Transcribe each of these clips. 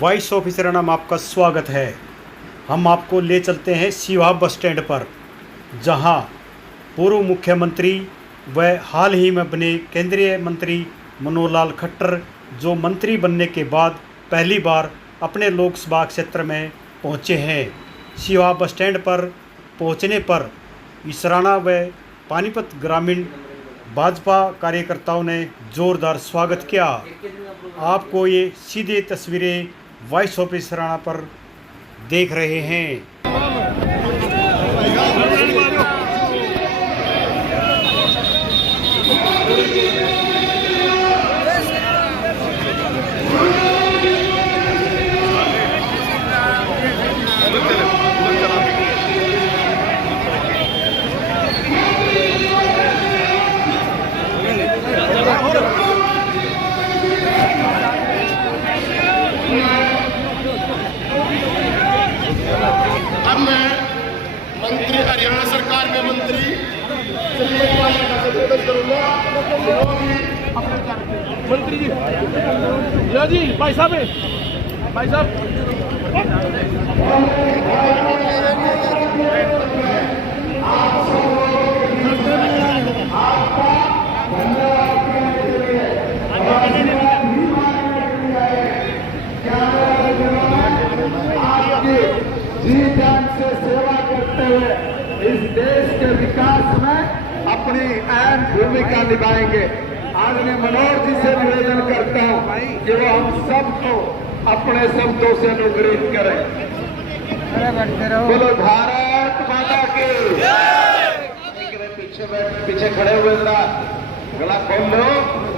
Voice officer नाम आपका स्वागत है। हम आपको ले चलते हैं सिवा बस स्टैंड पर, जहां पूर्व मुख्यमंत्री व हाल ही में बने केंद्रीय मंत्री मनोहर लाल खट्टर जो मंत्री बनने के बाद पहली बार अपने लोकसभा क्षेत्र में पहुंचे हैं। सिवा बस स्टैंड पर पहुंचने पर इसराना व पानीपत ग्रामीण भाजपा कार्यकर्ताओं ने जोरदार स्वागत किया। आपको ये सीधे तस्वीरें वॉइस ऑफिसर पर देख रहे हैं। अब मैं मंत्री हरियाणा सरकार में मंत्री करूँगा। मंत्री जी लो जी भाई साहब जी जान से सेवा करते हुए इस देश के विकास में अपनी अहम भूमिका निभाएंगे। आदरणीय मनोहर जी से निवेदन करता हूं कि वो हम सबको अपने शब्दों से अनुग्रहित करें। बोलो भारत माता की। पीछे खड़े हुए जरा गला खोल लो।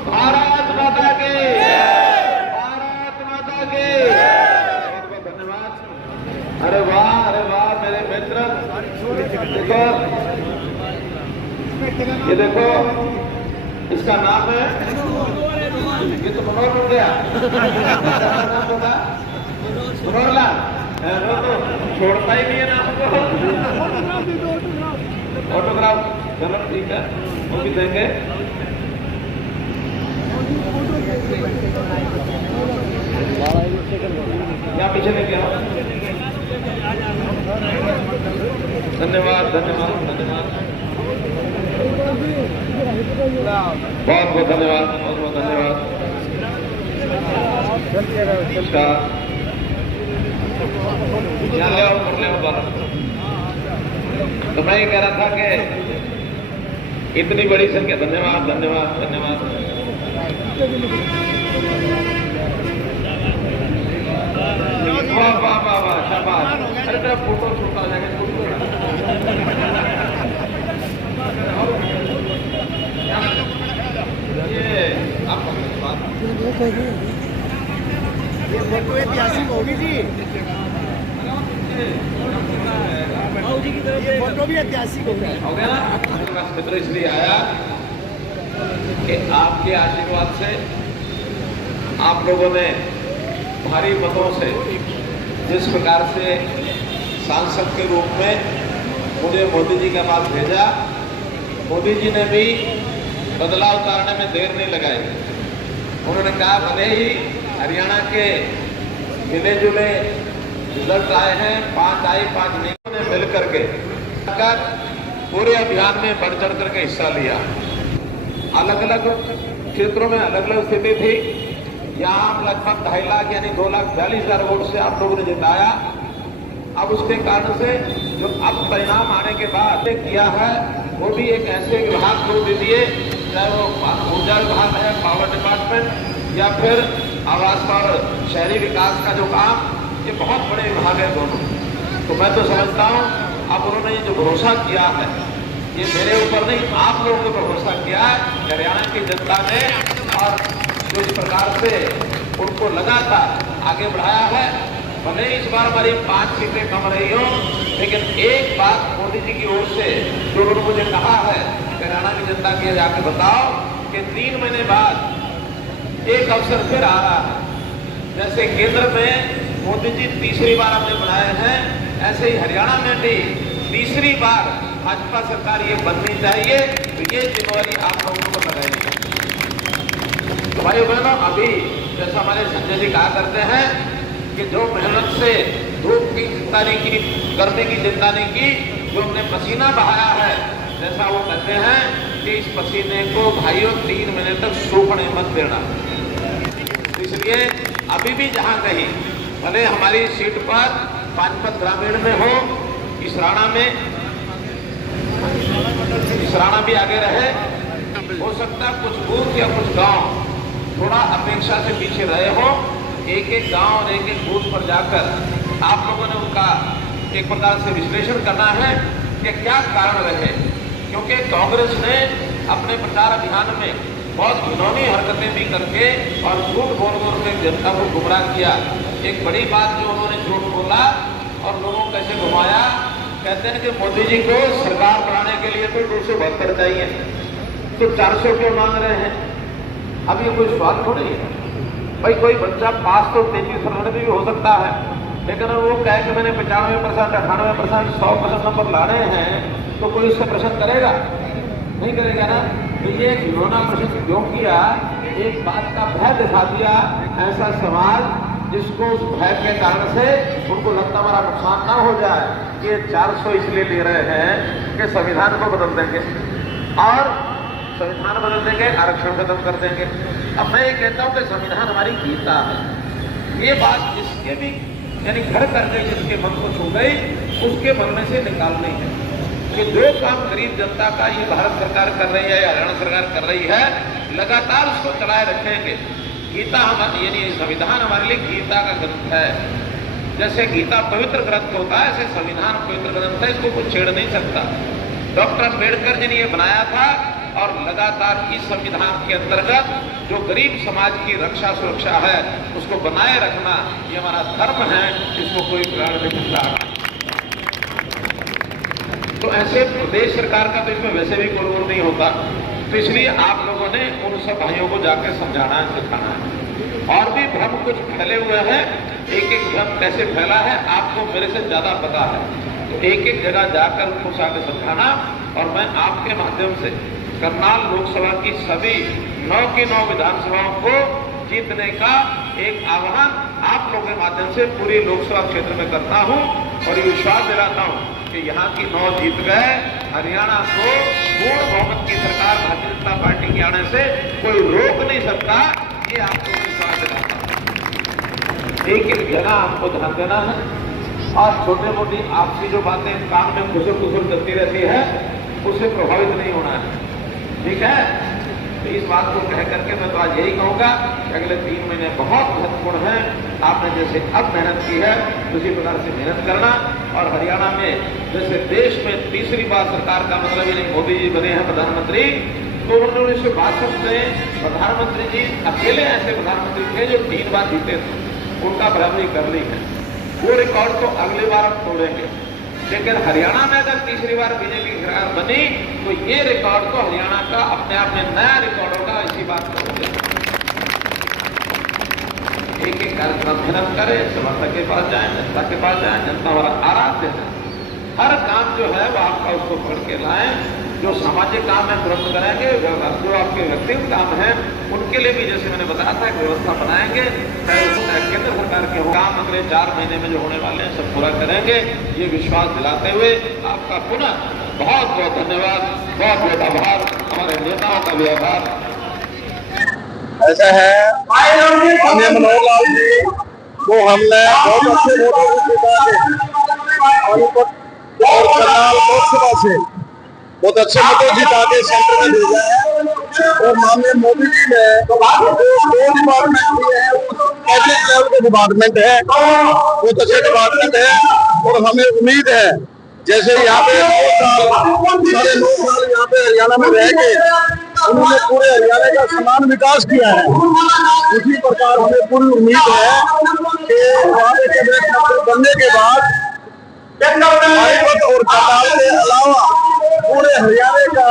भारत माता की, भारत माता की। अरे वाह मेरे मित्र, देखो ये देखो, इसका नाम है, ये तो मनोहर बन गया। मनोहर लाल वो तो छोड़ता ही नहीं है नाम को। ऑटोग्राफ चलो ठीक है, वो भी देंगे। यहाँ पीछे लेके आओ। धन्यवाद धन्यवाद धन्यवाद, बहुत बहुत धन्यवाद, बहुत बहुत धन्यवाद। यहाँ ले आओ, ले आओ। तो मैं ये कह रहा था कि इतनी बड़ी संख्या, धन्यवाद धन्यवाद धन्यवाद। वाह वाह वाह वाह, शाबाश। अरे तेरा फोटो छोटा हो जाएगा। ये आपका ये फोटो ऐतिहासिक होगी जी। ये फोटो भी ऐतिहासिक हो गया ना। मित्र इसलिए आया कि आपके आशीर्वाद से, आप लोगों ने भारी मतों से जिस प्रकार से सांसद के रूप में मुझे मोदी जी के पास भेजा, मोदी जी ने भी बदलाव उतारने में देर नहीं लगाई। उन्होंने कहा भले ही हरियाणा के मिले जुले रिजल्ट आए हैं, 5 आई 5 नहीं, ने मिल करके पूरे अभियान में बढ़ चढ़ करके हिस्सा लिया। अलग अलग क्षेत्रों में अलग अलग स्थिति थी। यहाँ लगभग 2.5 लाख यानी 2,42,000 वोट से आप लोगों ने जिताया। अब उसके कारण से जो अब परिणाम आने के बाद किया है, वो भी एक ऐसे विभाग को दे दिए, चाहे वो ऊर्जा विभाग है, पावर डिपार्टमेंट, या फिर आवास और शहरी विकास का जो काम, ये बहुत बड़े विभाग है दोनों। तो मैं तो समझता हूँ अब उन्होंने ये जो भरोसा किया है, ये मेरे ऊपर नहीं, आप लोगों के ऊपर भरोसा किया है हरियाणा की जनता ने। और जो इस प्रकार से उनको लगातार आगे बढ़ाया है, भले इस बार हमारी 5 सीटें कम रही हो, लेकिन एक बात मोदी जी की ओर से जो उन्होंने मुझे कहा है, हरियाणा की जनता के जाके बताओ कि 3 महीने बाद एक अवसर फिर आ रहा है। जैसे केंद्र में मोदी जी तीसरी बार हमने बनाए हैं, ऐसे ही हरियाणा में भी तीसरी बार भाजपा सरकार ये बननी चाहिए। तो ये जिम्मेवारी आप लोगों को लगाएगी। तो भाई बहनों, अभी जैसा हमारे संजय जी कहा करते हैं कि जो मेहनत से धूप की चिंता नहीं की, गर्मी की चिंता नहीं की, जो हमने पसीना बहाया है, जैसा वो कहते हैं कि इस पसीने को भाइयों 3 महीने तक सूखने मत देना। इसलिए अभी भी जहां कहीं भले हमारी सीट पर पानीपत ग्रामीण में हो, इसराना भी आगे रहे, हो सकता है कुछ बूथ या कुछ गांव थोड़ा अपेक्षा से पीछे रहे हो। एक एक गांव और एक एक बूथ पर जाकर आप लोगों ने उनका एक प्रकार से विश्लेषण करना है कि क्या कारण रहे, क्योंकि कांग्रेस ने अपने प्रचार अभियान में बहुत घिनौनी हरकतें भी करके और झूठ बोल के जनता को गुमराह किया। एक बड़ी बात जो उन्होंने झूठ बोला और लोगों को कैसे घुमाया, कहते हैं कि मोदी जी को सरकार बनाने के लिए तो 272 चाहिए, तो 400 क्यों मांग रहे हैं? अब ये कोई सवाल थोड़ी है भाई। कोई बच्चा पास तो 33% भी हो सकता है, लेकिन वो कहे कि मैंने 95%, 98%, 100% नंबर लाने हैं, तो कोई उससे प्रश्न करेगा? नहीं करेगा ना। तो ये घिनौना प्रश्न क्यों किया? एक बात का भय दिखा दिया ऐसा समाज जिसको उस भय के कारण से उनको लगता हमारा नुकसान ना हो जाए। ये 400 इसलिए ले रहे हैं कि संविधान को बदल देंगे, और संविधान बदल देंगे, आरक्षण खत्म कर देंगे। अब मैं ये कहता हूं कि संविधान हमारी गीता है। ये बात जिसके भी यानी घर कर गई, जिसके मन को छू गई, उसके मन में से निकालनी है कि जो काम गरीब जनता का ये भारत सरकार कर रही है या हरियाणा सरकार कर रही है, लगातार उसको चलाए रखेंगे। गीता हमारी यानी संविधान हमारे लिए गीता का ग्रंथ है। जैसे गीता पवित्र ग्रंथ होता है, ऐसे संविधान पवित्र ग्रंथ है, इसको कोई छेड़ नहीं सकता। डॉक्टर अम्बेडकर जी ने ये बनाया था, और लगातार इस संविधान के अंतर्गत जो गरीब समाज की रक्षा सुरक्षा है उसको बनाए रखना ये हमारा धर्म है, इसको कोई प्राण नहीं सकता। तो ऐसे प्रदेश सरकार का तो इसमें वैसे भी कोई रोल नहीं होता। तो इसलिए आप लोगों ने उन सब भाइयों को जाकर समझाना सिखाना है। और भी भ्रम कुछ फैले हुए हैं, एक एक भ्रम कैसे फैला है आपको मेरे से ज्यादा पता है, तो एक एक जगह जाकर उनको जाकर समझाना। और मैं आपके माध्यम से करनाल लोकसभा की सभी 9 की 9 विधानसभाओं को जीतने का एक आह्वान आप लोगों के माध्यम से पूरी लोकसभा क्षेत्र में करता हूं, और ये विश्वास दिलाता हूं कि यहाँ की 9 जीत गए। हरियाणा को पूर्ण बहुमत की सरकार भारतीय जनता पार्टी के आने से कोई रोक नहीं सकता, ये आपको विश्वास दिलाता हूं। एक एक जगह आपको ध्यान देना है, और छोटे मोटी आपसी जो बातें काम में खुसर चलती रहती है उससे प्रभावित नहीं होना है, ठीक है? तो इस बात को कह करके मैं तो आज यही कहूँगा कि अगले 3 महीने बहुत महत्वपूर्ण हैं। आपने जैसे अब मेहनत की है उसी प्रकार से मेहनत करना। और हरियाणा में जैसे देश में तीसरी बार सरकार का मतलब ही नहीं, मोदी जी बने हैं प्रधानमंत्री, तो उन्होंने 1962 में प्रधानमंत्री जी अकेले ऐसे प्रधानमंत्री थे जो 3 बार जीते थे, उनका बराबरी कर ली है। वो रिकॉर्ड तो अगली बार हम तोड़ेंगे, लेकिन हरियाणा में अगर तीसरी बार बीजेपी की सरकार बनी तो ये रिकॉर्ड तो हरियाणा का अपने आप में नया रिकॉर्ड होगा। इसी बात को एक एक कार्यक्रम मेहनत करें, समर्थक के पास जाए, जनता के पास जाए, जनता हमारा आराध्य है। हर काम जो है वो आपका उसको पढ़ के लाएं। जो सामाजिक काम है तुरंत करेंगे, जो आपके व्यक्तिगत काम है उनके लिए भी जैसे मैंने बताया था व्यवस्था बनाएंगे। केंद्र सरकार के काम अगले 4 महीने में जो होने वाले हैं सब पूरा करेंगे, ये विश्वास दिलाते हुए आपका पुनः बहुत बहुत धन्यवाद, बहुत बहुत आभार, हमारे नेताओं का भी आभार। ऐसा है माननीय मनोहर लाल जी को हमने बहुत अच्छे और करनाल लोकसभा से बहुत अच्छे मतों जिता के सेंटर में भेजा है। और माननीय मोदी जी ने जो 2 डिपार्टमेंट दिए हैं, कैबिनेट लेवल के डिपार्टमेंट है, बहुत अच्छे डिपार्टमेंट है। और हमें उम्मीद है जैसे यहाँ पे 9 साल यहाँ पे हरियाणा में रह के उन्होंने पूरे हरियाणा का समान विकास किया है, उसी प्रकार हमें पूरी उम्मीद है कि वहाँ पे कैबिनेट मंत्री बनने के बाद पानीपत और करनाल के अलावा पूरे हरियाणा का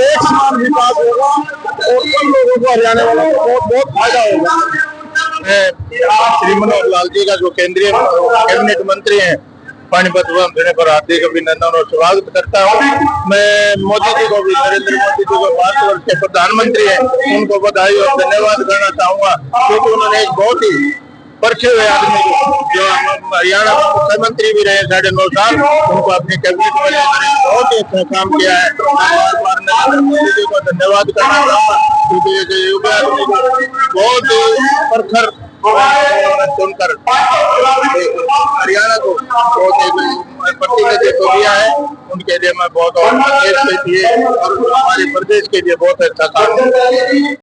एक समान विकास होगा और उन लोगों को हरियाणा वालों को बहुत बहुत फायदा होगा। श्री मनोहर लाल जी का जो केंद्रीय कैबिनेट मंत्री हैं, पानीपत देने पर हार्दिक अभिनंदन और स्वागत करता हूँ। मैं मोदी जी को भी, नरेंद्र मोदी जी को 5 वर्ष के प्रधानमंत्री हैं, उनको बधाई और धन्यवाद करना चाहूंगा, क्योंकि उन्होंने एक बहुत ही परखे हुए आदमी जो हरियाणा मुख्यमंत्री भी रहे 9.5 साल, उनको अपनी कैबिनेट में लेकर बहुत ही अच्छा काम किया है। बार नरेंद्र मोदी जी को धन्यवाद करना चाहूंगा, क्योंकि एक युवा आदमी को बहुत ही प्रखर चुनकर हरियाणा को बहुत एक प्रतिनिधित्व दिया है। उनके लिए मैं बहुत और देश के लिए और हमारे प्रदेश के लिए बहुत अच्छा काम